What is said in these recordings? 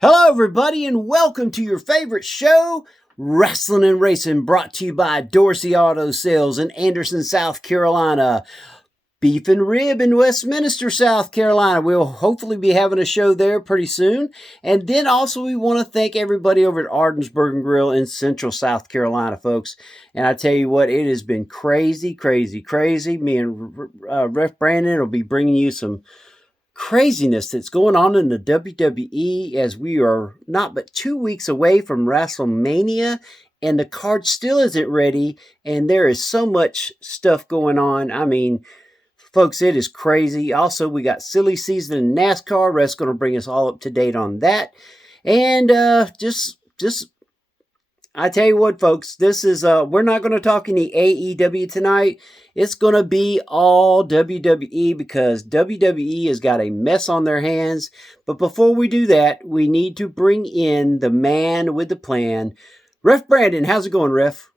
Hello, everybody, and welcome to your favorite show, Rasslin and Racin, brought to you by Dorsey Auto Sales in Anderson, South Carolina. Beef and Rib in Westminster, South Carolina. We'll hopefully be having a show there pretty soon. And then also, we want to thank everybody over at Ardensburg and Grill in Central South Carolina, folks. And I tell you what, it has been crazy, crazy, crazy. Me and Ref Brandon will be bringing you some craziness that's going on in the WWE as we are not but 2 weeks away from WrestleMania, and the card still isn't ready, and there is so much stuff going on. I mean, folks, it is crazy. Also, we got silly season in NASCAR. Rest's going to bring us all up to date on that, and just I tell you what, folks, this is we're not going to talk any AEW tonight. It's going to be all WWE because WWE has got a mess on their hands. But before we do that, we need to bring in the man with the plan. Ref Brandon, how's it going, Ref?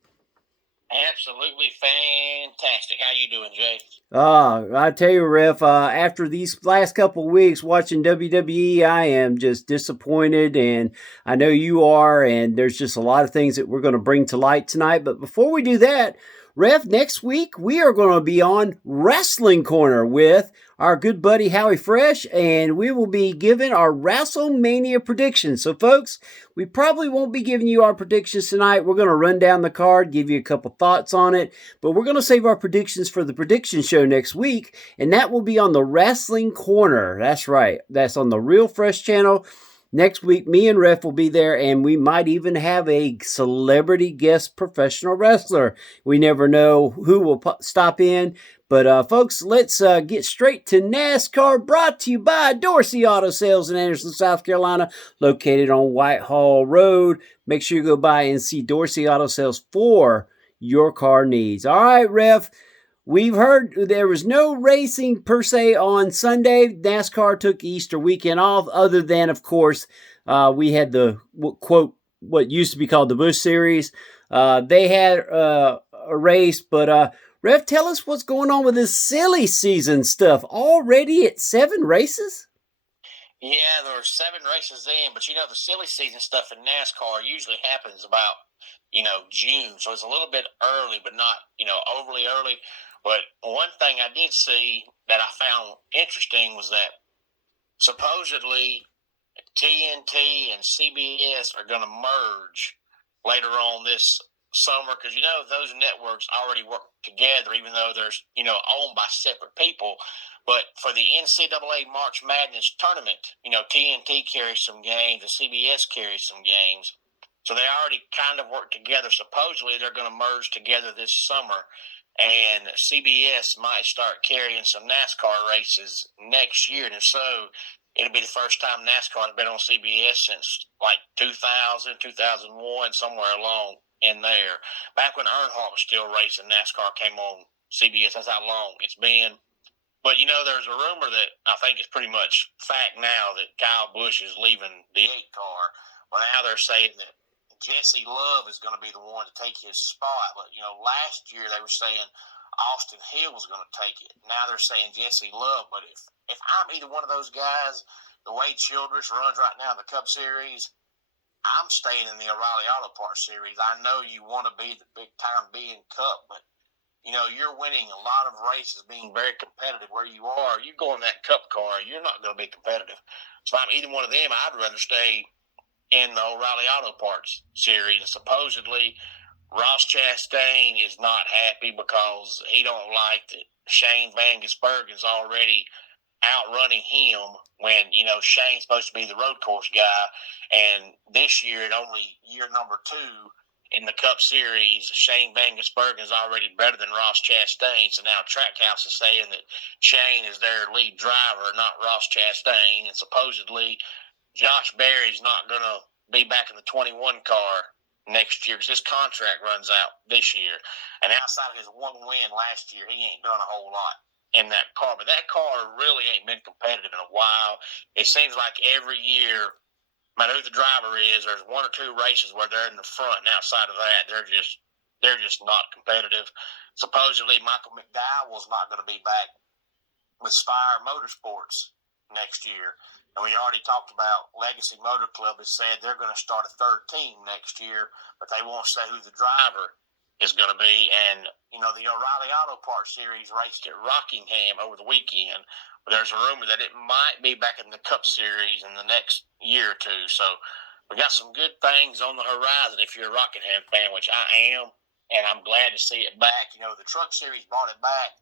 Absolutely fantastic. How you doing, Jay? I tell you, Ref, after these last couple weeks watching WWE, I am just disappointed, and I know you are, and there's just a lot of things that we're going to bring to light tonight. But before we do that, Ref, next week we are going to be on Wrestling Corner with our good buddy Howie Fresh, and we will be giving our WrestleMania predictions. So, folks, we probably won't be giving you our predictions tonight. We're going to run down the card, give you a couple thoughts on it, but we're going to save our predictions for the prediction show next week, and that will be on the Wrestling Corner. That's right. That's on the Real Fresh channel. Next week, me and Ref will be there, and we might even have a celebrity guest professional wrestler. We never know who will stop in. But, folks, let's get straight to NASCAR, brought to you by Dorsey Auto Sales in Anderson, South Carolina, located on Whitehall Road. Make sure you go by and see Dorsey Auto Sales for your car needs. All right, Ref. We've heard there was no racing per se on Sunday. NASCAR took Easter weekend off, other than, of course, we had the quote, what used to be called the Busch Series. They had a race, but Rev, tell us what's going on with this silly season stuff. Already at 7 races? Yeah, there were 7 races in, but the silly season stuff in NASCAR usually happens about, June. So it's a little bit early, but not, overly early. But one thing I did see that I found interesting was that supposedly TNT and CBS are going to merge later on this summer because those networks already work together, even though they're owned by separate people. But for the NCAA March Madness tournament, TNT carries some games and CBS carries some games. So they already kind of work together. Supposedly they're going to merge together this summer, and CBS might start carrying some NASCAR races next year. And if so, it'll be the first time NASCAR has been on CBS since like 2000, 2001, somewhere along in there. Back when Earnhardt was still racing, NASCAR came on CBS. That's how long it's been. But, there's a rumor that I think is pretty much fact now that Kyle Busch is leaving the 8 car. Well, now they're saying that Jesse Love is going to be the one to take his spot. But, last year they were saying Austin Hill was going to take it. Now they're saying Jesse Love. But if I'm either one of those guys, the way Childress runs right now in the Cup Series, I'm staying in the O'Reilly Auto Parts Series. I know you want to be the big-time being Cup, but, you're winning a lot of races, being very competitive where you are. You go in that Cup car, you're not going to be competitive. So if I'm either one of them, I'd rather stay in the O'Reilly Auto Parts Series. Supposedly, Ross Chastain is not happy because he don't like that Shane Van Gisbergen is already outrunning him when, Shane's supposed to be the road course guy. And this year, at only year number 2 in the Cup Series, Shane Van Gisbergen is already better than Ross Chastain. So now Trackhouse is saying that Shane is their lead driver, not Ross Chastain. And supposedly Josh Berry's not going to be back in the 21 car next year because his contract runs out this year. And outside of his one win last year, he ain't done a whole lot in that car. But that car really ain't been competitive in a while. It seems like every year, no matter who the driver is, there's 1 or 2 races where they're in the front, and outside of that, they're just not competitive. Supposedly, Michael McDowell's not going to be back with Spire Motorsports next year. And we already talked about Legacy Motor Club has said they're going to start a third team next year, but they won't say who the driver is going to be. And, the O'Reilly Auto Parts Series raced at Rockingham over the weekend. But there's a rumor that it might be back in the Cup Series in the next year or two. So we got some good things on the horizon if you're a Rockingham fan, which I am. And I'm glad to see it back. The Truck Series brought it back,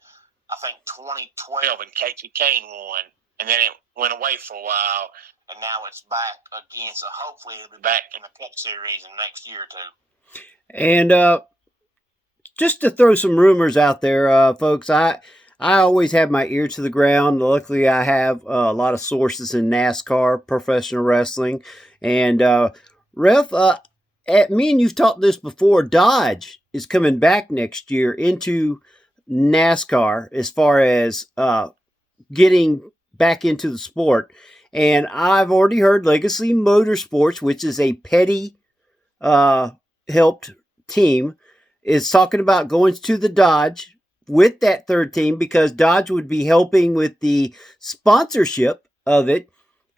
I think, 2012, and Casey Kane won. And then it went away for a while, and now it's back again. So hopefully it'll be back in the Cup Series in the next year or two. And just to throw some rumors out there, folks, I always have my ear to the ground. Luckily, I have a lot of sources in NASCAR, professional wrestling, and Ref. Me and you've talked this before. Dodge is coming back next year into NASCAR as far as getting back into the sport. And I've already heard Legacy Motorsports, which is a Petty helped team, is talking about going to the Dodge with that third team because Dodge would be helping with the sponsorship of it.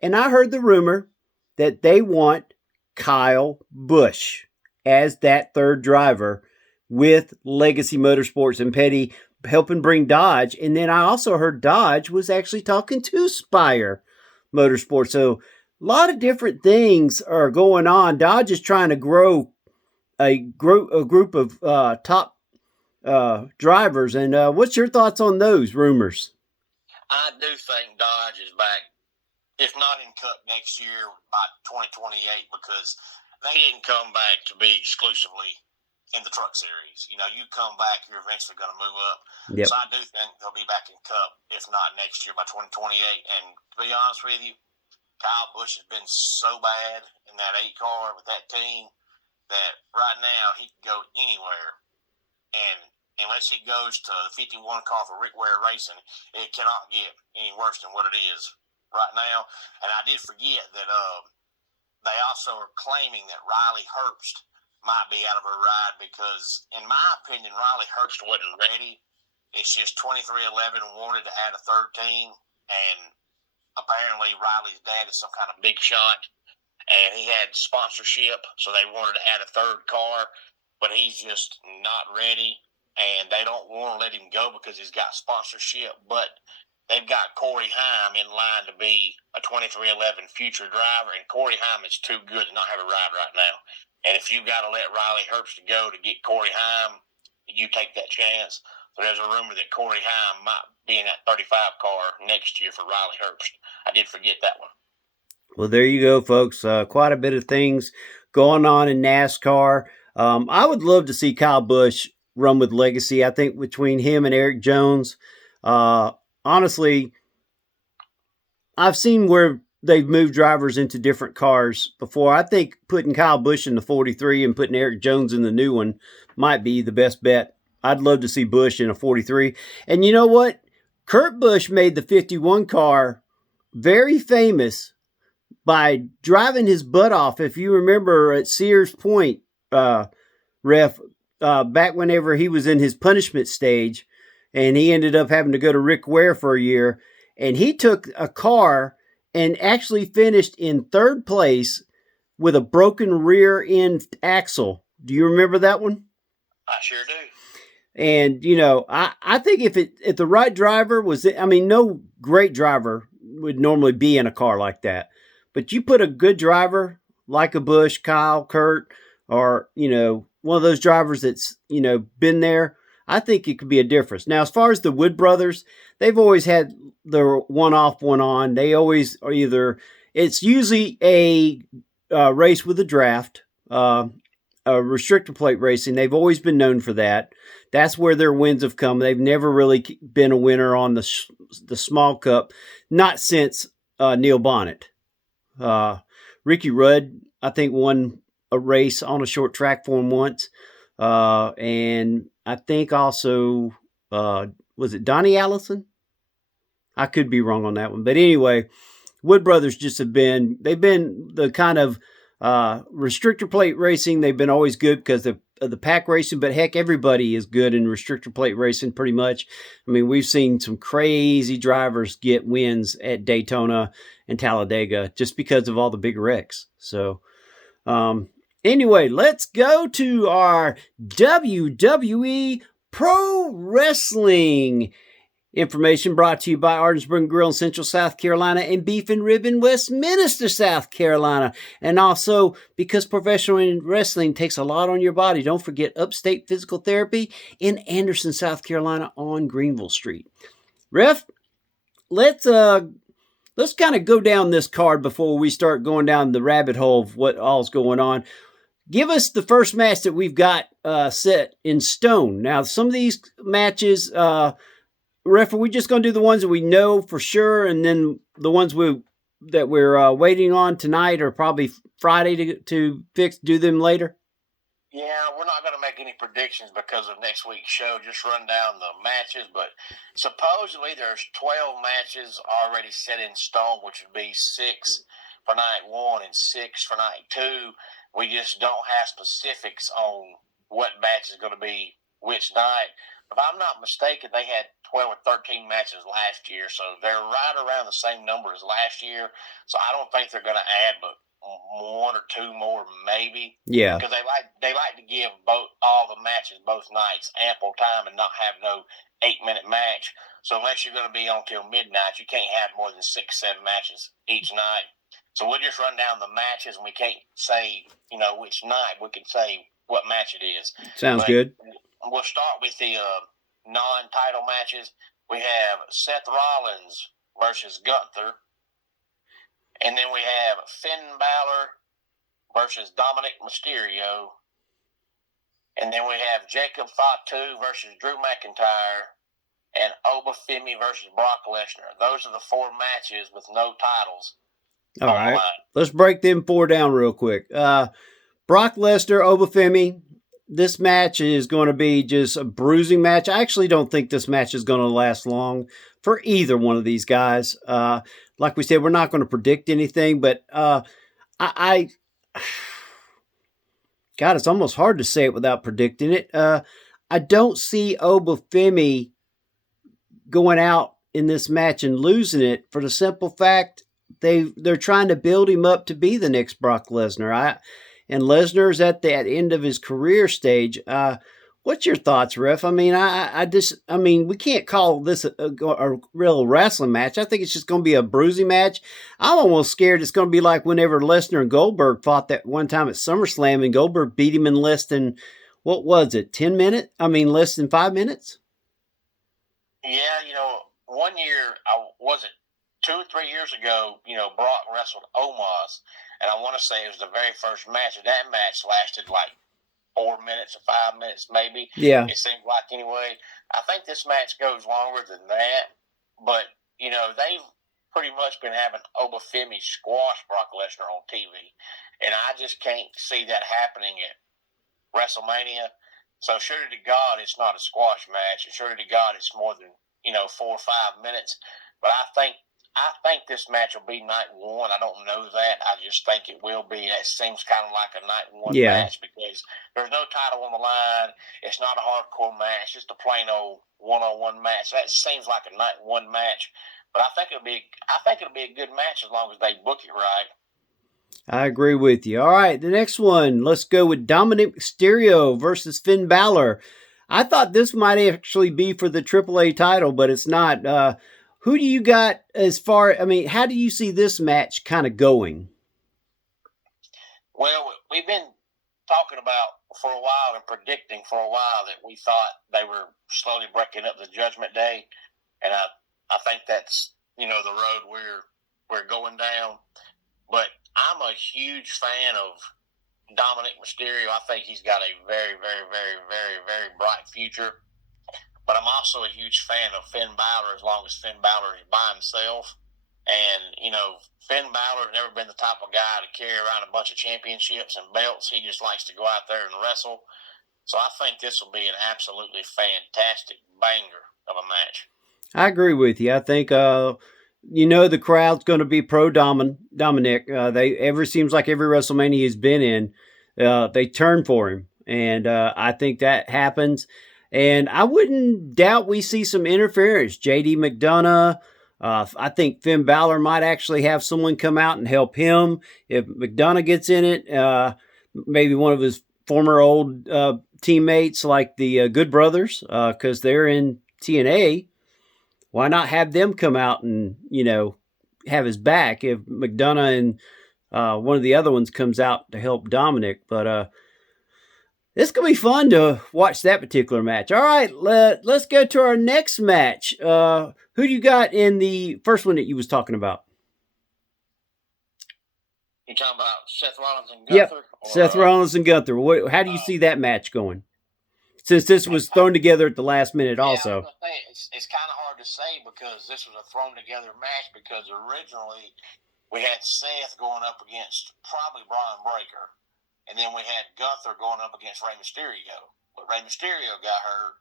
And I heard the rumor that they want Kyle Busch as that third driver with Legacy Motorsports and Petty helping bring Dodge. And then I also heard Dodge was actually talking to Spire Motorsports. So a lot of different things are going on. Dodge is trying to grow a group of top drivers. And what's your thoughts on those rumors? I do think Dodge is back, if not in Cup next year, by 2028, because they didn't come back to be exclusively in the Truck Series. You come back, you're eventually going to move up. Yep. So I do think they'll be back in Cup, if not next year, by 2028. And to be honest with you, Kyle Busch has been so bad in that 8 car with that team that right now he can go anywhere. And unless he goes to the 51 car for Rick Ware Racing, it cannot get any worse than what it is right now. And I did forget that they also are claiming that Riley Herbst might be out of a ride because, in my opinion, Riley Herbst wasn't ready. It's just 2311 wanted to add a third team, and apparently Riley's dad is some kind of big shot, and he had sponsorship, so they wanted to add a third car, but he's just not ready, and they don't want to let him go because he's got sponsorship, but they've got Corey Heim in line to be a 2311 future driver, and Corey Heim is too good to not have a ride right now. And if you've got to let Riley Herbst go to get Corey Heim, you take that chance. So there's a rumor that Corey Heim might be in that 35 car next year for Riley Herbst. I did forget that one. Well, there you go, folks. Quite a bit of things going on in NASCAR. I would love to see Kyle Busch run with Legacy. I think between him and Eric Jones, honestly, I've seen where they've moved drivers into different cars before. I think putting Kyle Busch in the 43 and putting Eric Jones in the new one might be the best bet. I'd love to see Busch in a 43. And you know what? Kurt Busch made the 51 car very famous by driving his butt off. If you remember at Sears Point, Ref, back whenever he was in his punishment stage, and he ended up having to go to Rick Ware for a year, and he took a car and actually finished in third place with a broken rear end axle. Do you remember that one? I sure do. And, I think if the right driver was, no great driver would normally be in a car like that. But you put a good driver like a Busch, Kyle, Kurt, or, one of those drivers that's, been there, I think it could be a difference. Now, as far as the Wood brothers, they've always had their one off, one on. They always are it's usually a race with a draft, a restrictor plate racing. They've always been known for that. That's where their wins have come. They've never really been a winner on the small cup, not since Neil Bonnet. Ricky Rudd, I think, won a race on a short track for him once. And I think also, was it Donnie Allison? I could be wrong on that one. But anyway, Wood Brothers they've been the kind of restrictor plate racing. They've been always good because the pack racing, but heck, everybody is good in restrictor plate racing pretty much. I mean, we've seen some crazy drivers get wins at Daytona and Talladega just because of all the big wrecks. So, anyway, let's go to our WWE Pro Wrestling information, brought to you by Ardensburg Grill in Central South Carolina and Beef and Rib in Westminster, South Carolina. And also, because professional wrestling takes a lot on your body, don't forget Upstate Physical Therapy in Anderson, South Carolina on Greenville Street. Ref, let's kind of go down this card before we start going down the rabbit hole of what all's going on. Give us the first match that we've got set in stone. Now, some of these matches, Ref, are we just going to do the ones that we know for sure, and then the ones that we're waiting on tonight, or probably Friday to do them later? Yeah, we're not going to make any predictions because of next week's show. Just run down the matches, but supposedly there's 12 matches already set in stone, which would be 6 for night 1 and 6 for night 2. We just don't have specifics on what match is going to be which night. If I'm not mistaken, they had 12 or 13 matches last year, so they're right around the same number as last year. So I don't think they're going to add but 1 or 2 more, maybe. Yeah, because they like to give all the matches both nights ample time and not have no 8-minute match. So unless you're going to be on till midnight, you can't have more than 6-7 matches each night. So we'll just run down the matches, and we can't say which night. We can say what match it is. Sounds good. We'll start with the non-title matches. We have Seth Rollins versus Gunther. And then we have Finn Balor versus Dominic Mysterio. And then we have Jacob Fatu versus Drew McIntyre. And Obafemi versus Brock Lesnar. Those are the 4 matches with no titles. All right. Let's break them 4 down real quick. Brock Lesnar, Obafemi. This match is going to be just a bruising match. I actually don't think this match is going to last long for either one of these guys. Like we said, we're not going to predict anything, but God, it's almost hard to say it without predicting it. I don't see Obafemi going out in this match and losing it for the simple fact they're trying to build him up to be the next Brock Lesnar. And Lesnar's at that end of his career stage. What's your thoughts, Ref? I mean, we can't call this a real wrestling match. I think it's just going to be a bruising match. I'm almost scared it's going to be like whenever Lesnar and Goldberg fought that one time at SummerSlam, and Goldberg beat him in less than, what was it, 10 minutes? I mean, less than 5 minutes? Yeah, one year, was it 2 or 3 years ago, Brock wrestled Omos, and I want to say it was the very first match, and that match lasted like 4 minutes or 5 minutes, maybe. Yeah. It seemed like anyway. I think this match goes longer than that, but, they've pretty much been having Obafemi squash Brock Lesnar on TV, and I just can't see that happening at WrestleMania. So surely to God, it's not a squash match, and surely to God, it's more than, 4 or 5 minutes. But I think this match will be night 1. I don't know that. I just think it will be. That seems kind of like a night 1 match because there's no title on the line. It's not a hardcore match. It's just a plain old one-on-one match. That seems like a night 1 match. But I think it'll be a good match as long as they book it right. I agree with you. All right, the next one. Let's go with Dominic Mysterio versus Finn Balor. I thought this might actually be for the AAA title, but it's not. Who do you got how do you see this match kind of going? Well, we've been talking about for a while and predicting for a while that we thought they were slowly breaking up the Judgment Day. And I think that's, the road we're going down. But I'm a huge fan of Dominic Mysterio. I think he's got a very, very, very, very, very bright future. But I'm also a huge fan of Finn Balor as long as Finn Balor is by himself. And, Finn Balor has never been the type of guy to carry around a bunch of championships and belts. He just likes to go out there and wrestle. So I think this will be an absolutely fantastic banger of a match. I agree with you. I think, the crowd's going to be pro Dominic. Seems like every WrestleMania he's been in, they turn for him. and I think that happens. And I wouldn't doubt we see some interference. JD McDonough. I think Finn Balor might actually have someone come out and help him if McDonough gets in it. Maybe one of his former old teammates, like the Good Brothers, because they're in TNA. Why not have them come out and have his back if McDonough and one of the other ones comes out to help Dominic? But it's gonna be fun to watch that particular match. All right, let's go to our next match. Who do you got in the first one that you was talking about? You talking about Seth Rollins and Gunther? Yep, Seth Rollins and Gunther. How do you see that match going? Since this was thrown together at the last minute, also. It's kind of hard to say because this was a thrown together match because originally we had Seth going up against probably Braun Breaker, and then we had Gunther going up against Rey Mysterio. But Rey Mysterio got hurt,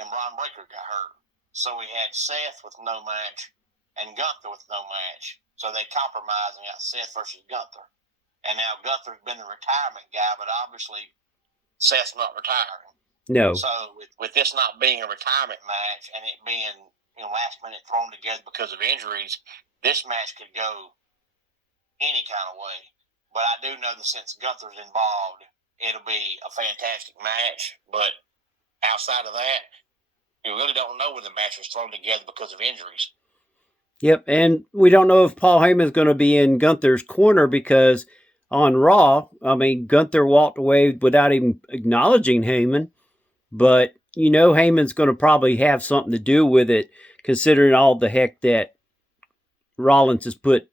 and Braun Breaker got hurt. So we had Seth with no match and Gunther with no match. So they compromised and got Seth versus Gunther. And now Gunther's been the retirement guy, but obviously Seth's not retiring. No. So with this not being a retirement match and it being last minute thrown together because of injuries, this match could go any kind of way. But I do know that since Gunther's involved, it'll be a fantastic match. But outside of that, you really don't know when the match was thrown together because of injuries. Yep, and we don't know if Paul Heyman's going to be in Gunther's corner because on Raw, Gunther walked away without even acknowledging Heyman. But Heyman's going to probably have something to do with it, considering all the heck that Rollins has put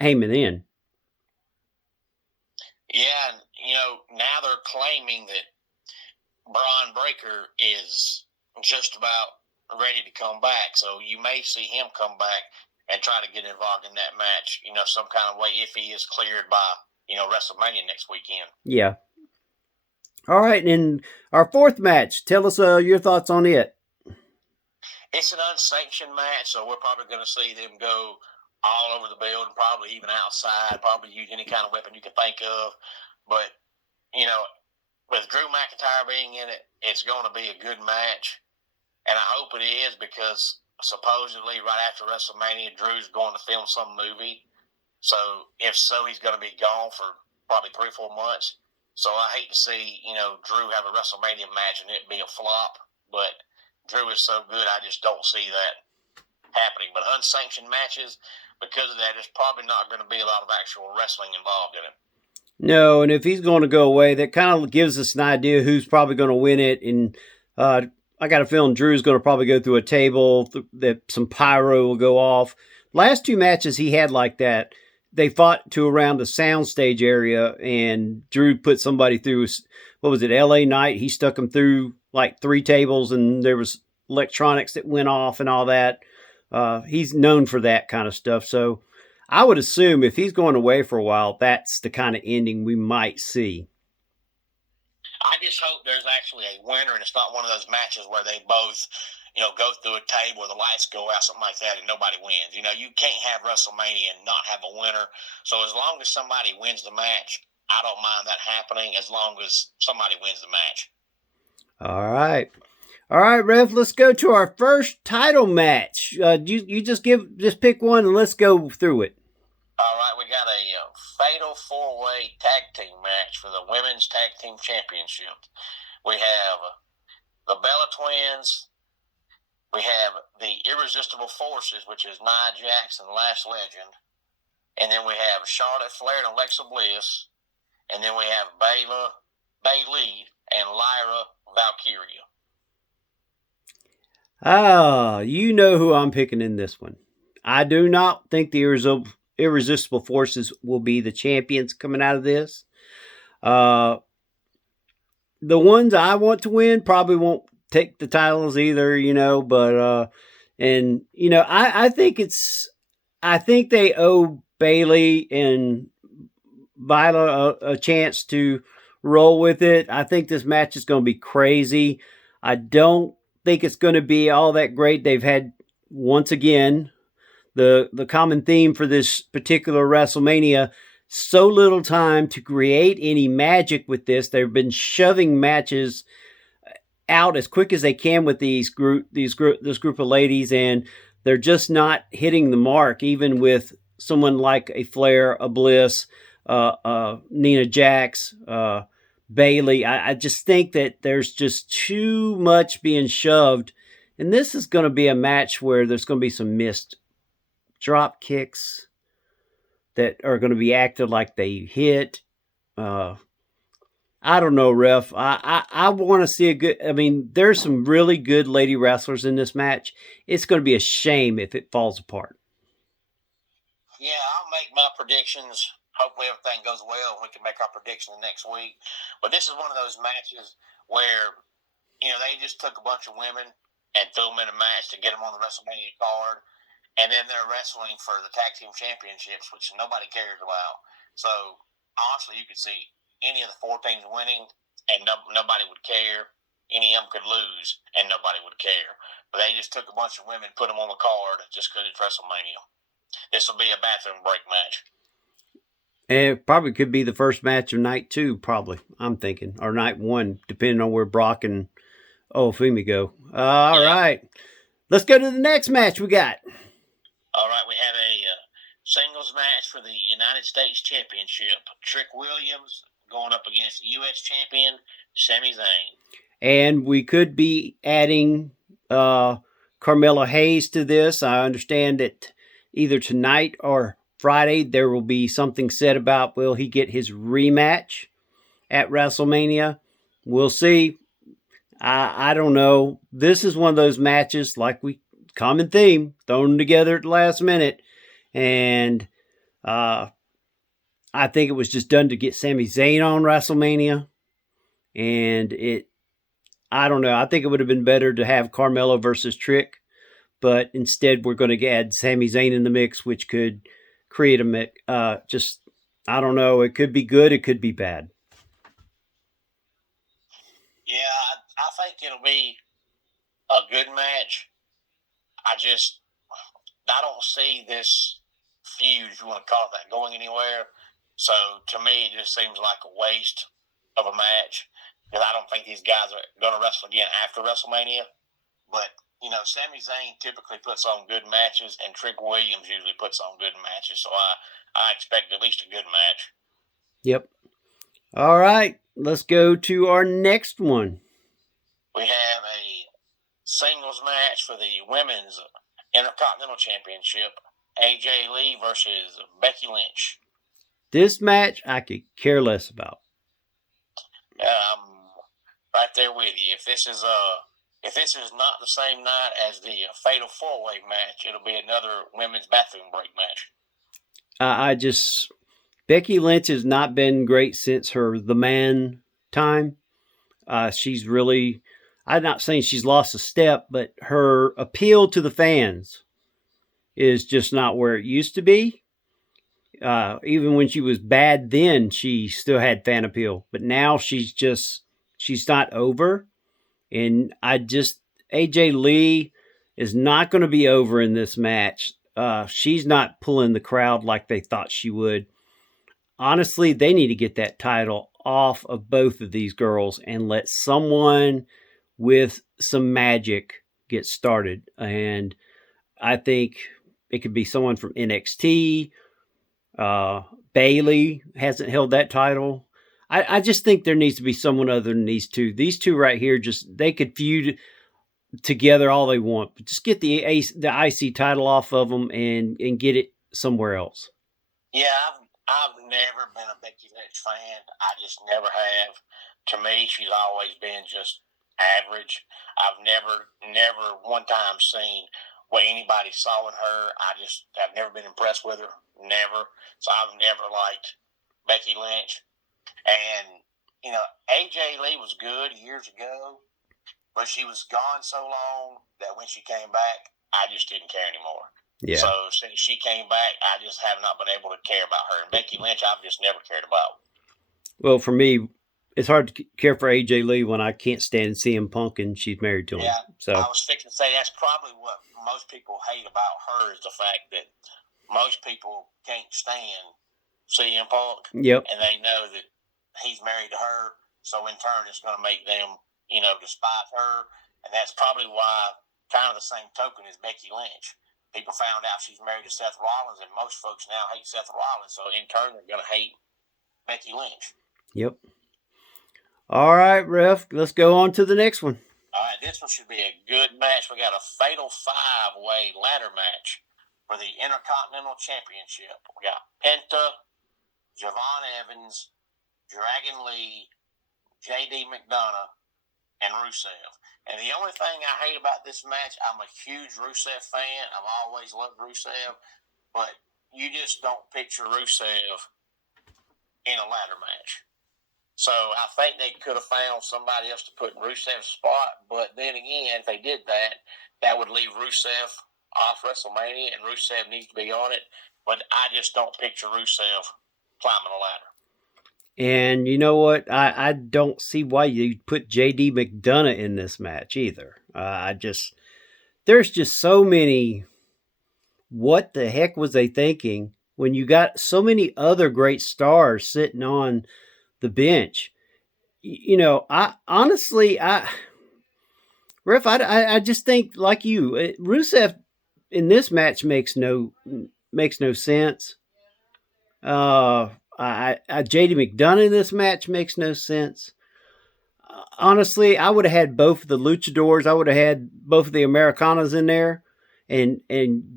Heyman in. Yeah, now they're claiming that Braun Breaker is just about ready to come back. So you may see him come back and try to get involved in that match, some kind of way if he is cleared by, WrestleMania next weekend. Yeah. All right, and our fourth match, tell us your thoughts on it. It's an unsanctioned match, so we're probably going to see them go all over the building, probably even outside, probably use any kind of weapon you can think of. But, with Drew McIntyre being in it, it's going to be a good match. And I hope it is because supposedly right after WrestleMania, Drew's going to film some movie. So if so, he's going to be gone for probably 3 or 4 months. So I hate to see, Drew have a WrestleMania match and it be a flop. But Drew is so good, I just don't see that happening. But unsanctioned matches, because of that, there's probably not going to be a lot of actual wrestling involved in it. No, and if he's going to go away, that kind of gives us an idea who's probably going to win it. And I got a feeling Drew's going to probably go through a table, that some pyro will go off. Last 2 matches he had like that, they fought to around the soundstage area, and Drew put somebody through, what was it, LA Knight? He stuck him through like 3 tables, and there was electronics that went off and all that. He's known for that kind of stuff. So I would assume if he's going away for a while, that's the kind of ending we might see. I just hope there's actually a winner, and it's not one of those matches where they both, go through a table or the lights go out, something like that, and nobody wins. You can't have WrestleMania and not have a winner. So as long as somebody wins the match, I don't mind that happening as long as somebody wins the match. All right. All right, Ref, let's go to our first title match. You just pick one and let's go through it. All right, we got a fatal 4-way tag team match for the Women's Tag Team Championship. We have the Bella Twins. We have the Irresistible Forces, which is Nia Jax and Lash Legend. And then we have Charlotte Flair and Alexa Bliss. And then we have Bayley and Lyra Valkyria. You know who I'm picking in this one. I do not think the Irresistible Forces will be the champions coming out of this. The ones I want to win probably won't take the titles either, but I think they owe Bayley and Viola a chance to roll with it. I think this match is going to be crazy. I don't think it's going to be all that great. They've had, once again, the common theme for this particular WrestleMania so little time to create any magic with this. They've been shoving matches out as quick as they can with this group of ladies, and they're just not hitting the mark. Even with someone like a Flair, a Bliss, Nina Jax, Bailey, I just think that there's just too much being shoved, and this is going to be a match where there's going to be some missed drop kicks that are going to be acted like they hit. Uh, I don't know, ref. I want to see a good. I mean, there's some really good lady wrestlers in this match. It's going to be a shame if it falls apart. Yeah, I'll make my predictions. Hopefully everything goes well and we can make our predictions next week. But this is one of those matches where, they just took a bunch of women and threw them in a match to get them on the WrestleMania card. And then they're wrestling for the tag team championships, which nobody cares about. So, honestly, you could see any of the 4 teams winning and nobody would care. Any of them could lose and nobody would care. But they just took a bunch of women, put them on the card just because it's WrestleMania. This will be a bathroom break match. And it probably could be the first match of night 2, probably, I'm thinking, or night 1, depending on where Brock and Fumi go. All right. Let's go to the next match we got. All right, we have a singles match for the United States Championship. Trick Williams going up against the U.S. champion, Sami Zayn. And we could be adding Carmelo Hayes to this. I understand that either tonight or Friday there will be something said about will he get his rematch at WrestleMania. We'll see. I don't know. This is one of those matches, like common theme, thrown together at the last minute. And I think it was just done to get Sami Zayn on WrestleMania. And I don't know. I think it would have been better to have Carmelo versus Trick. But instead, we're going to add Sami Zayn in the mix, which could create a mix. I don't know. It could be good. It could be bad. Yeah, I think it'll be a good match. I don't see this feud, if you want to call it that, going anywhere. So to me, it just seems like a waste of a match because I don't think these guys are going to wrestle again after WrestleMania. But Sami Zayn typically puts on good matches, and Trick Williams usually puts on good matches. So I expect at least a good match. Yep. All right. Let's go to our next one. We have a singles match for the Women's Intercontinental Championship. AJ Lee versus Becky Lynch. This match I could care less about. I'm right there with you. If this is not the same night as the Fatal 4-Way match, it'll be another women's bathroom break match. Becky Lynch has not been great since her The Man time. She's really, I'm not saying she's lost a step, but her appeal to the fans is just not where it used to be. Even when she was bad then, she still had fan appeal. But now she's not over. And AJ Lee is not going to be over in this match. She's not pulling the crowd like they thought she would. Honestly, they need to get that title off of both of these girls and let someone with some magic get started. And I think it could be someone from NXT. Bailey hasn't held that title. I just think there needs to be someone other than these two. These two right here, they could feud together all they want, but just get the IC title off of them and get it somewhere else. Yeah, I've never been a Becky Lynch fan. I just never have. To me, she's always been just average. I've never one time seen what anybody saw in her. I've never been impressed with her. Never. So I've never liked Becky Lynch. And, AJ Lee was good years ago, but she was gone so long that when she came back, I just didn't care anymore. Yeah. So since she came back, I just have not been able to care about her. And Becky Lynch, I've just never cared about. Well, for me, it's hard to care for AJ Lee when I can't stand CM Punk and she's married to him. Yeah, so I was fixing to say that's probably what most people hate about her is the fact that most people can't stand CM Punk. Yep. And they know that he's married to her. So in turn, it's going to make them, despise her. And that's probably why, kind of the same token as Becky Lynch. People found out she's married to Seth Rollins, and most folks now hate Seth Rollins. So in turn, they're going to hate Becky Lynch. Yep. All right, Ref. Let's go on to the next one. All right, this one should be a good match. We got a fatal 5-way ladder match for the Intercontinental Championship. We got Penta, Javon Evans, Dragon Lee, JD McDonough, and Rusev. And the only thing I hate about this match, I'm a huge Rusev fan. I've always loved Rusev, but you just don't picture Rusev in a ladder match. So I think they could have found somebody else to put in Rusev's spot. But then again, if they did that, that would leave Rusev off WrestleMania, and Rusev needs to be on it. But I just don't picture Rusev climbing a ladder. And you know what? I don't see why you put JD McDonough in this match either. There's just so many. What the heck was they thinking when you got so many other great stars sitting on the bench? I just think like you, Rusev in this match makes no sense. JD McDonough in this match makes no sense. Honestly, I would have had both of the luchadors. I would have had both of the Americanas in there and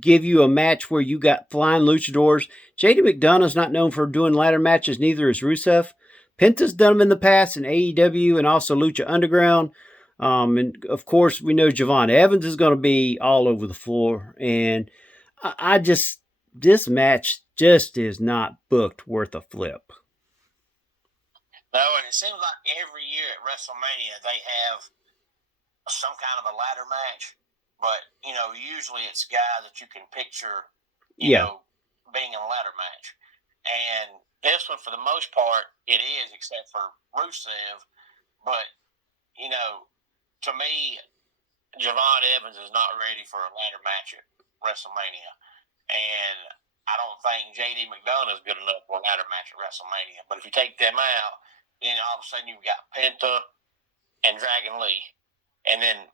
give you a match where you got flying luchadors. JD McDonough's not known for doing ladder matches, neither is Rusev. Penta's done them in the past in AEW and also Lucha Underground. And of course, we know Javon Evans is going to be all over the floor. And this match just is not booked worth a flip. No, and it seems like every year at WrestleMania they have some kind of a ladder match, but usually it's guys that you can picture, being in a ladder match. And this one, for the most part, it is, except for Rusev. But to me, Javon Evans is not ready for a ladder match at WrestleMania, and I don't think JD McDonough is good enough for a ladder match at WrestleMania. But if you take them out, then all of a sudden you've got Penta and Dragon Lee. And then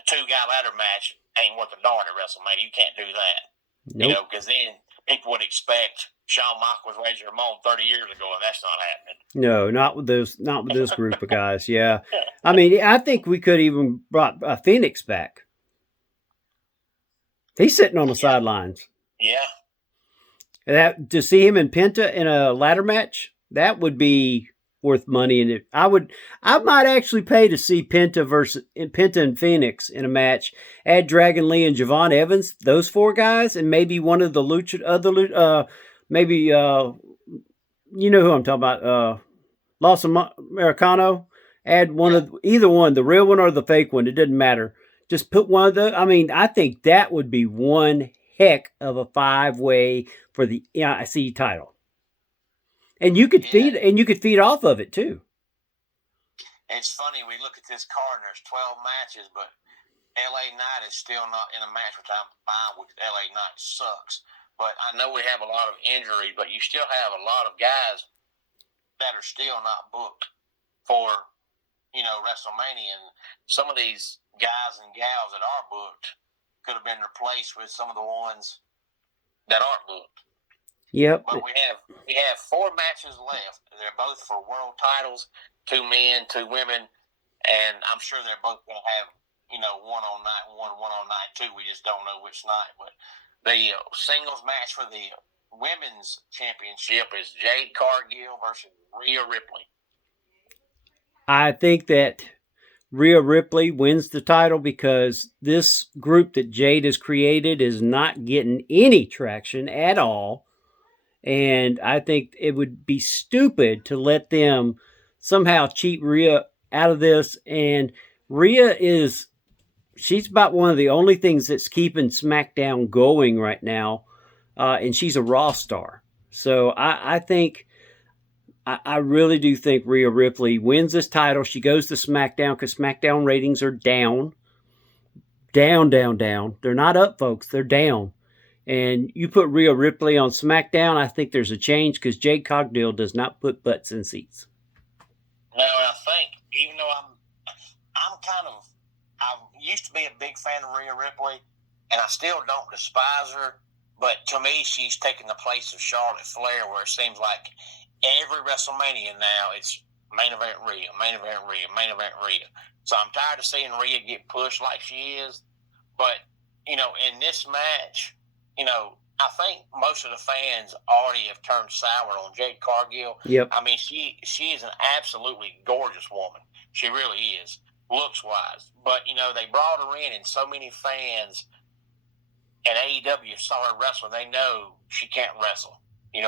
a 2-guy ladder match ain't worth a darn at WrestleMania. You can't do that. Nope. Because then people would expect Shawn Michaels, Razor Ramon 30 years ago, and that's not happening. No, not with this group of guys. Yeah. I mean, I think we could even brought Phoenix back. He's sitting on the sidelines. Yeah. To see him and Penta in a ladder match, that would be worth money. And I might actually pay to see Penta and Phoenix in a match. Add Dragon Lee and Javon Evans, those 4 guys, and maybe one of the maybe you know who I'm talking about, Los Americano. Add one of either one, the real one or the fake one. It doesn't matter. Just put one of the. I mean, I think that would be one heck of a 5-way for the IC title. And you could feed off of it too. It's funny, we look at this card and there's 12 matches, but LA Knight is still not in a match, which I'm fine with. LA Knight sucks. But I know we have a lot of injuries, but you still have a lot of guys that are still not booked for, WrestleMania. And some of these guys and gals that are booked could have been replaced with some of the ones that aren't booked. Yep. But we have 4 matches left. They're both for world titles, 2 men, 2 women, and I'm sure they're both going to have, one on night 1, one on night 2. We just don't know which night. But the singles match for the women's championship is Jade Cargill versus Rhea Ripley. I think that Rhea Ripley wins the title because this group that Jade has created is not getting any traction at all. And I think it would be stupid to let them somehow cheat Rhea out of this. And Rhea she's about one of the only things that's keeping SmackDown going right now. And she's a Raw star. So I really do think Rhea Ripley wins this title. She goes to SmackDown because SmackDown ratings are down. Down. They're not up, folks. They're down. And you put Rhea Ripley on SmackDown, I think there's a change because Jade Cogdale does not put butts in seats. No, I think even though I'm kind of I used to be a big fan of Rhea Ripley, and I still don't despise her. But to me, she's taken the place of Charlotte Flair, where it seems like every WrestleMania now it's main event Rhea, main event Rhea, main event Rhea. So I'm tired of seeing Rhea get pushed like she is. But in this match, I think most of the fans already have turned sour on Jade Cargill. Yep. I mean, she is an absolutely gorgeous woman. She really is, looks wise. But they brought her in, and so many fans at AEW saw her wrestling. They know she can't wrestle.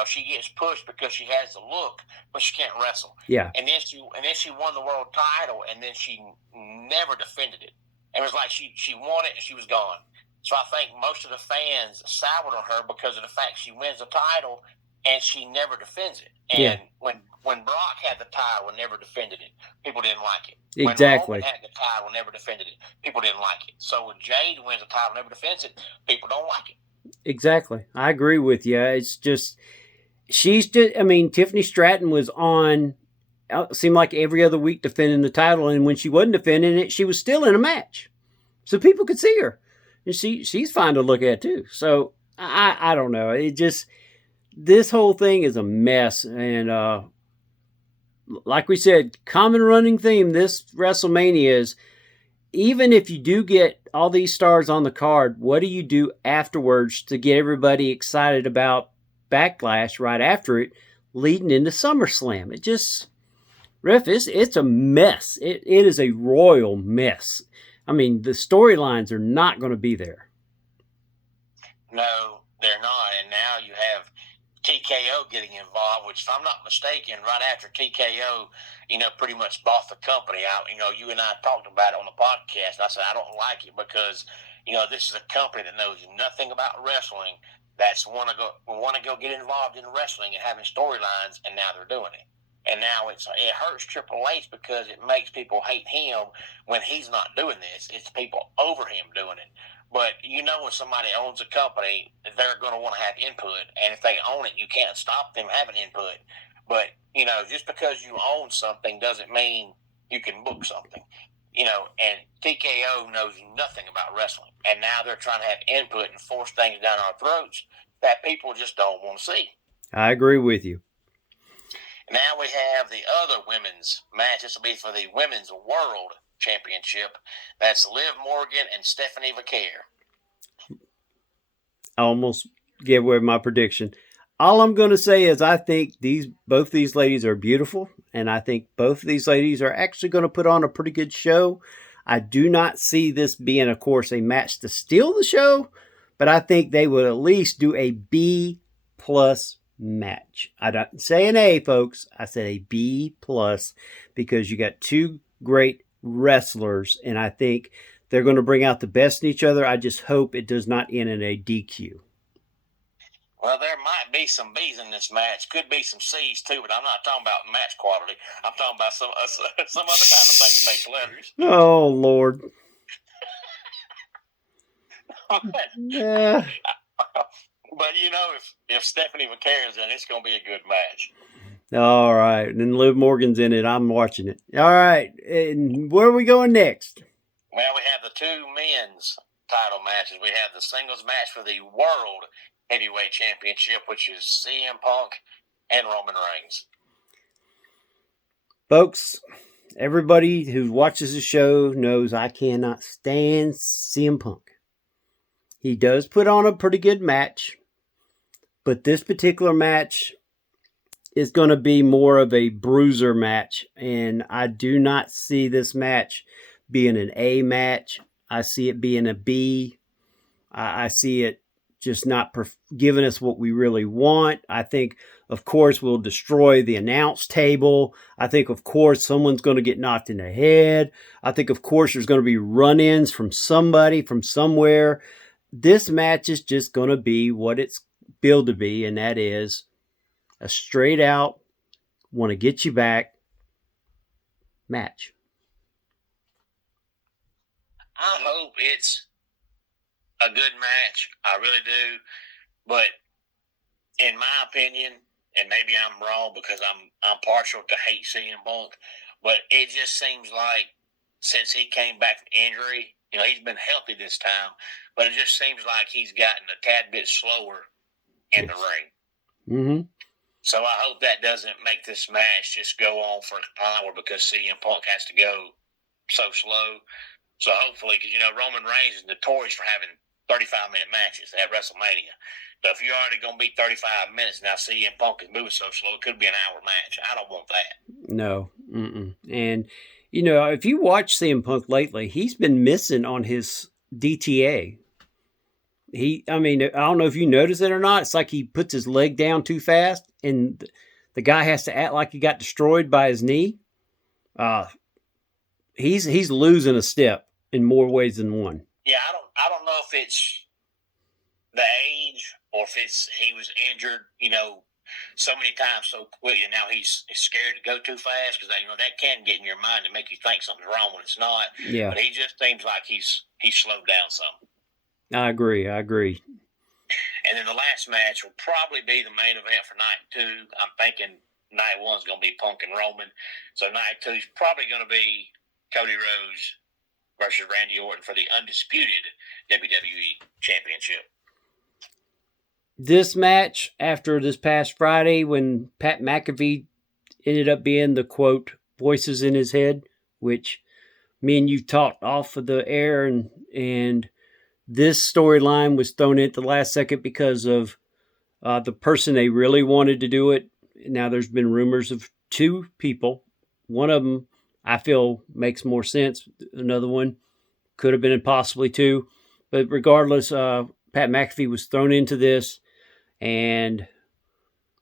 She gets pushed because she has the look, but she can't wrestle. Yeah. And then she won the world title, and then she never defended it. It was like she won it and she was gone. So I think most of the fans soured on her because of the fact she wins the title and she never defends it. And when Brock had the title and never defended it, people didn't like it. Exactly. When Roman had the title and never defended it, people didn't like it. So when Jade wins the title and never defends it, people don't like it. Exactly. I agree with you. It's just, Tiffany Stratton was on, it seemed like every other week defending the title. And when she wasn't defending it, she was still in a match. So people could see her. And she's fine to look at too. So I don't know. It just, this whole thing is a mess. And like we said, common running theme this WrestleMania is, even if you do get all these stars on the card, what do you do afterwards to get everybody excited about Backlash right after it, leading into SummerSlam? It just, Ref, it's a mess. It is a royal mess. I mean, the storylines are not going to be there. No, they're not. And now you have TKO getting involved, which, if I'm not mistaken, right after TKO, pretty much bought the company out. You and I talked about it on the podcast. And I said I don't like it because, this is a company that knows nothing about wrestling. That's want to go get involved in wrestling and having storylines, and now they're doing it. And now it hurts Triple H because it makes people hate him when he's not doing this. It's people over him doing it. But when somebody owns a company, they're going to want to have input. And if they own it, you can't stop them having input. But, just because you own something doesn't mean you can book something. And TKO knows nothing about wrestling. And now they're trying to have input and force things down our throats that people just don't want to see. I agree with you. Now we have the other women's match. This will be for the Women's World Championship. That's Liv Morgan and Stephanie Vaquer. I almost gave away my prediction. All I'm going to say is I think both these ladies are beautiful, and I think both of these ladies are actually going to put on a pretty good show. I do not see this being, of course, a match to steal the show, but I think they would at least do a B+ match. I didn't say an A, folks. I said a B+, because you got two great wrestlers, and I think they're going to bring out the best in each other. I just hope it does not end in a DQ. Well, there might be some B's in this match. Could be some C's too, but I'm not talking about match quality. I'm talking about some other kind of thing that makes letters. Oh, Lord. Yeah. But if Stephanie Vaquer is in, it's going to be a good match. All right, and then Liv Morgan's in it. I'm watching it. All right, and where are we going next? Well, we have the two men's title matches. We have the singles match for the World Heavyweight Championship, which is CM Punk and Roman Reigns. Folks, everybody who watches the show knows I cannot stand CM Punk. He does put on a pretty good match, but this particular match is going to be more of a bruiser match, and I do not see this match being an A match. I see it being a B. I see it just not giving us what we really want. I think, of course, we'll destroy the announce table. I think, of course, someone's going to get knocked in the head. I think, of course, there's going to be run-ins from somebody, from somewhere. This match is just going to be what it's billed to be, and that is a straight out, want to get you back match. I hope it's a good match. I really do. But in my opinion, and maybe I'm wrong because I'm partial to hate CM Punk, but it just seems like since he came back from injury, he's been healthy this time, but it just seems like he's gotten a tad bit slower in the ring. Mm-hmm. So I hope that doesn't make this match just go on for an hour because CM Punk has to go so slow. So hopefully, because Roman Reigns is notorious for having 35-minute matches at WrestleMania. So if you're already going to be 35 minutes now, CM Punk is moving so slow, it could be an hour match. I don't want that. No. Mm-mm. And, if you watch CM Punk lately, he's been missing on his DTA. I don't know if you notice it or not. It's like he puts his leg down too fast, and the guy has to act like he got destroyed by his knee. Uh, he's losing a step in more ways than one. Yeah, I don't know if it's the age or if it's he was injured, so many times so quickly. And now he's scared to go too fast because that can get in your mind and make you think something's wrong when it's not. Yeah, But he just seems like he's slowed down some. I agree. And then the last match will probably be the main event for night 2. I'm thinking night 1's going to be Punk and Roman. So night 2 is probably going to be Cody Rhodes versus Randy Orton for the undisputed WWE Championship. This match, after this past Friday when Pat McAfee ended up being the quote voices in his head, which me and you talked off of the air, and this storyline was thrown in at the last second because of the person they really wanted to do it. Now there's been rumors of 2 people. One of them I feel makes more sense. Another one could have been possibly 2. But regardless, Pat McAfee was thrown into this, and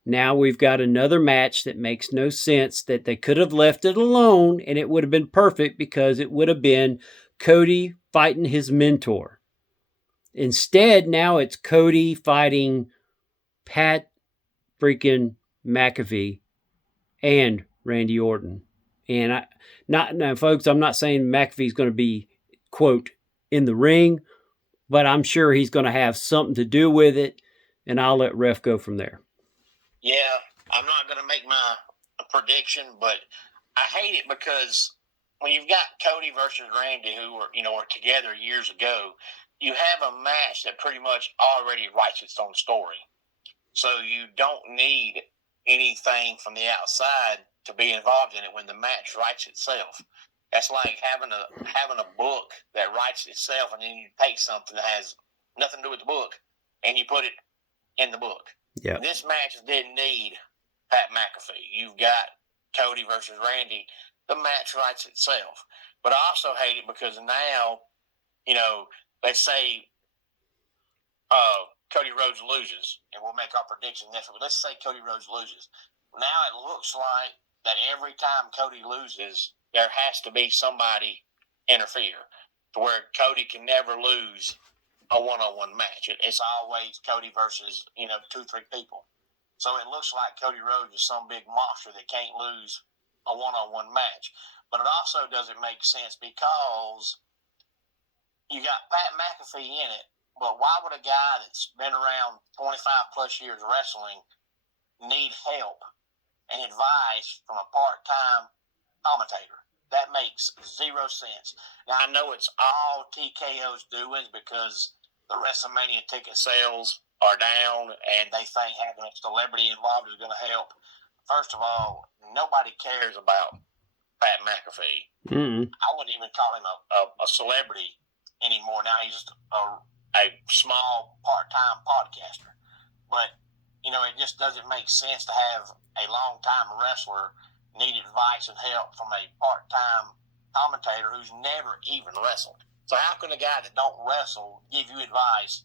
now we've got another match that makes no sense, that they could have left it alone and it would have been perfect because it would have been Cody fighting his mentor. Instead, now it's Cody fighting Pat freaking McAfee and Randy Orton. And now, folks, I'm not saying McAfee's going to be, quote, in the ring, but I'm sure he's going to have something to do with it, and I'll let Ref go from there. Yeah, I'm not going to make my prediction, but I hate it because when you've got Cody versus Randy, who were together years ago, you have a match that pretty much already writes its own story. So you don't need anything from the outside to be involved in it when the match writes itself. That's like having a book that writes itself, and then you take something that has nothing to do with the book and you put it in the book. Yeah. This match didn't need Pat McAfee. You've got Cody versus Randy. The match writes itself. But I also hate it because now, let's say Cody Rhodes loses, and we'll make our prediction next week. Let's say Cody Rhodes loses. Now it looks like that every time Cody loses, there has to be somebody interfere to where Cody can never lose a one-on-one match. It's always Cody versus 2-3 people. So it looks like Cody Rhodes is some big monster that can't lose a one-on-one match. But it also doesn't make sense because you got Pat McAfee in it, but why would a guy that's been around 25 plus years wrestling need help and advice from a part-time commentator? That makes zero sense. Now, I know it's all TKO's doings because the WrestleMania ticket sales are down and they think having a celebrity involved is going to help. First of all, nobody cares about Pat McAfee. Mm-mm. I wouldn't even call him a celebrity anymore. Now he's just a small part-time podcaster. But, it just doesn't make sense to have a long-time wrestler need advice and help from a part-time commentator who's never even wrestled. So how can a guy that don't wrestle give you advice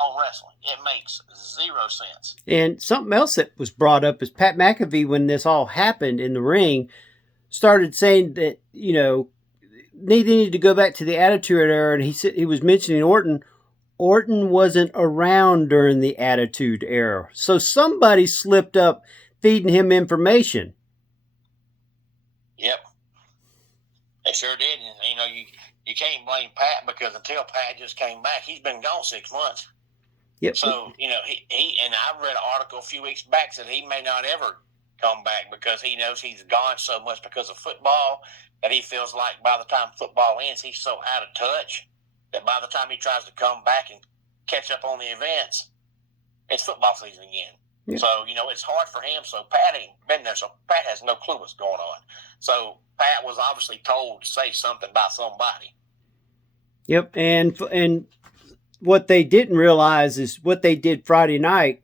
on wrestling? It makes zero sense. And something else that was brought up is Pat McAfee, when this all happened in the ring, started saying that, they needed to go back to the Attitude Era, and he was mentioning Orton. Orton wasn't around during the Attitude Era. So somebody slipped up feeding him information. Yep. They sure did. And, you can't blame Pat because until Pat just came back, he's been gone 6 months. Yep. So, he and I read an article a few weeks back that he may not ever come back because he knows he's gone so much because of football that he feels like by the time football ends, he's so out of touch that by the time he tries to come back and catch up on the events, it's football season again. Yeah. So, it's hard for him. So Pat ain't been there. So Pat has no clue what's going on. So Pat was obviously told to say something by somebody. Yep. And what they didn't realize is what they did Friday night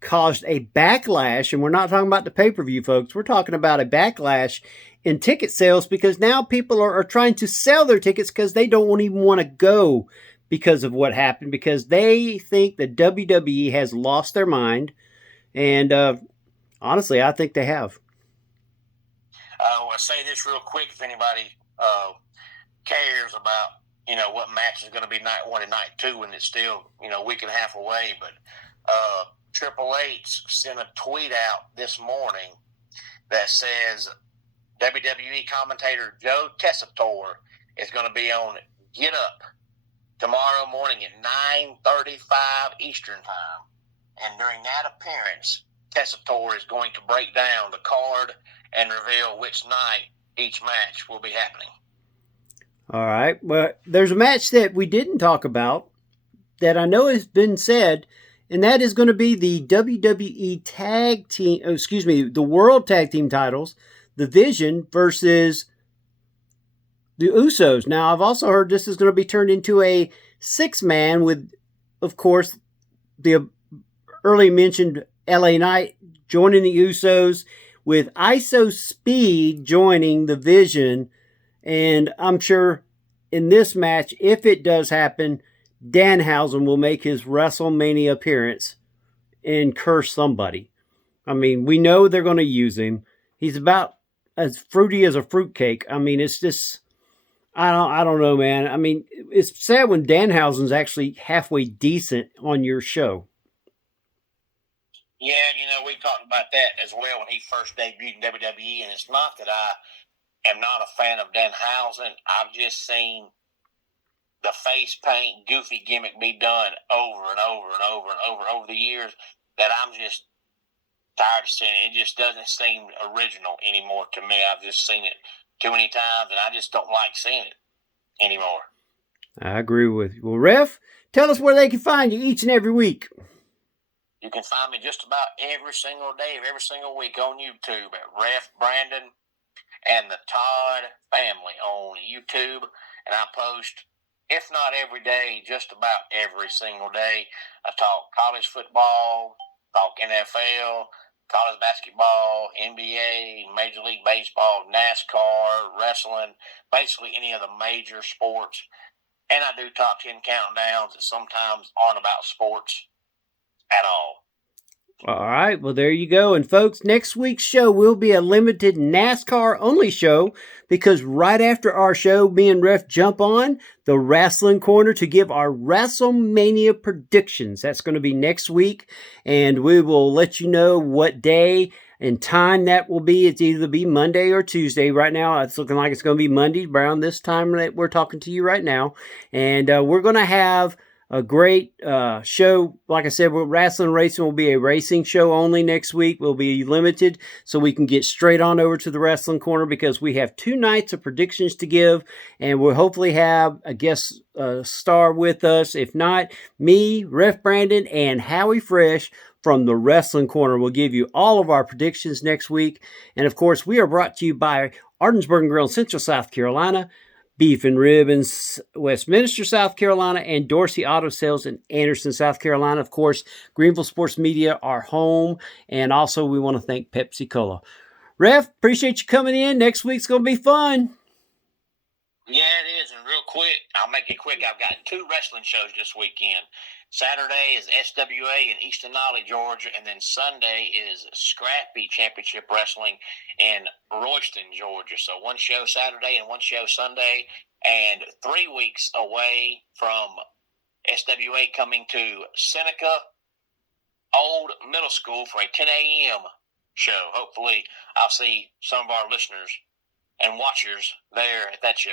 caused a backlash. And we're not talking about the pay-per-view, folks. We're talking about a backlash in ticket sales because now people are trying to sell their tickets because they don't even want to go because of what happened, because they think the WWE has lost their mind. And honestly, I think they have. I'll say this real quick if anybody cares about, what match is going to be night 1 and night 2 and it's still, a week and a half away. But Triple H sent a tweet out this morning that says WWE commentator Joe Tessitore is going to be on Get Up tomorrow morning at 9:35 Eastern Time. And during that appearance, Tessitore is going to break down the card and reveal which night each match will be happening. All right. Well, there's a match that we didn't talk about that I know has been said, and that is going to be the WWE the World Tag Team titles, the Vision versus the Usos. Now, I've also heard this is going to be turned into a 6-man with, of course, the early mentioned LA Knight joining the Usos, with ISO Speed joining the Vision. And I'm sure in this match, if it does happen, Danhausen will make his WrestleMania appearance and curse somebody. I mean, we know they're going to use him. He's about as fruity as a fruitcake. I mean, it's just, I don't know, man. I mean, it's sad when Danhausen's actually halfway decent on your show. Yeah, we talked about that as well when he first debuted in WWE, and it's not that I am not a fan of Danhausen. I've just seen the face paint goofy gimmick be done over and over and over and over the years that I'm just tired of seeing it. It just doesn't seem original anymore to me. I've just seen it too many times, and I just don't like seeing it anymore. I agree with you. Well, Ref, tell us where they can find you each and every week. You can find me just about every single day of every single week on YouTube at Ref Brandon and the Todd Family on YouTube. And I post, if not every day, just about every single day. I talk college football, talk NFL, college basketball, NBA, Major League Baseball, NASCAR, wrestling, basically any of the major sports. And I do top 10 countdowns that sometimes aren't about sports at all. All right, well, there you go. And folks, next week's show will be a limited NASCAR only show, because right after our show, me and Ref jump on the Rasslin Corner to give our WrestleMania predictions. That's going to be next week, and we will let you know what day and time that will be. It's either be Monday or Tuesday. Right now, it's looking like it's going to be Monday around this time that we're talking to you right now. And we're going to have a great show. Like I said, Rasslin Racing will be a racing show only next week. We'll be limited so we can get straight on over to the Wrestling Corner, because we have 2 nights of predictions to give, and we'll hopefully have a guest star with us. If not, me, Ref Brandon, and Howie Fresh from the Wrestling Corner will give you all of our predictions next week. And of course, we are brought to you by Ardensburg Grill in Central South Carolina, Beef and Rib in Westminster, South Carolina, and Dorsey Auto Sales in Anderson, South Carolina. Of course, Greenville Sports Media, our home. And also, we want to thank Pepsi Cola. Ref, appreciate you coming in. Next week's going to be fun. Yeah, it is. And real quick, I'll make it quick. I've got 2 wrestling shows this weekend. Saturday is SWA in East Denali, Georgia, and then Sunday is Scrappy Championship Wrestling in Royston, Georgia. So 1 show Saturday and 1 show Sunday, and 3 weeks away from SWA coming to Seneca Old Middle School for a 10 a.m. show. Hopefully, I'll see some of our listeners and watchers there at that show.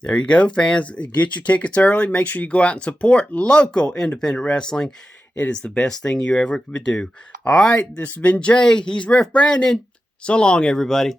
There you go, fans. Get your tickets early. Make sure you go out and support local independent wrestling. It is the best thing you ever could do. All right, this has been Jay. He's Ref Brandon. So long, everybody.